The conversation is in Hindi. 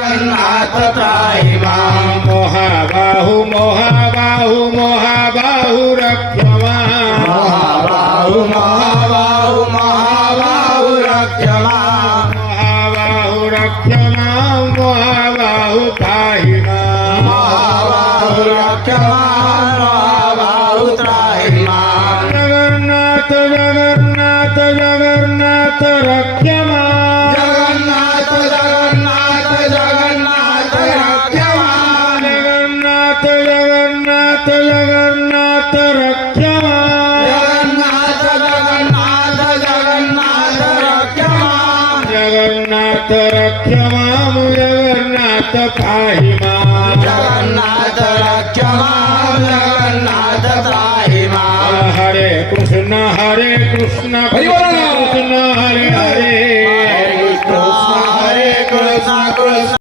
जगन्नाथ त्राहि मां मोहाबाहु मोहाबाहु मोहाबाहु रक्ष मां महाबाहु महाबाहु महाबाहु रक्ष मां मोहाबाहु रक्ष मां मोहाबाहु त्राहि मां महाबाहु रक्ष मां महाबाहु त्राहि मां जगन्नाथ जगन्नाथ जगन्नाथ रक्ष मां जगन्नाथ जगन्नाथ जगन्नाथ रक्ष मां जगन्नाथ जगन्नाथ जगन्नाथ रक्ष मां जगन्नाथ जगन्नाथ जगन्नाथ रक्ष मां जगन्नाथ रक्ष मां जगन्नाथ पाहि मां जगन्नाथ रक्ष मां जगन्नाथ त्राहि मां हरे कृष्ण कृष्ण हरि बोल। कृष्ण हरे हरे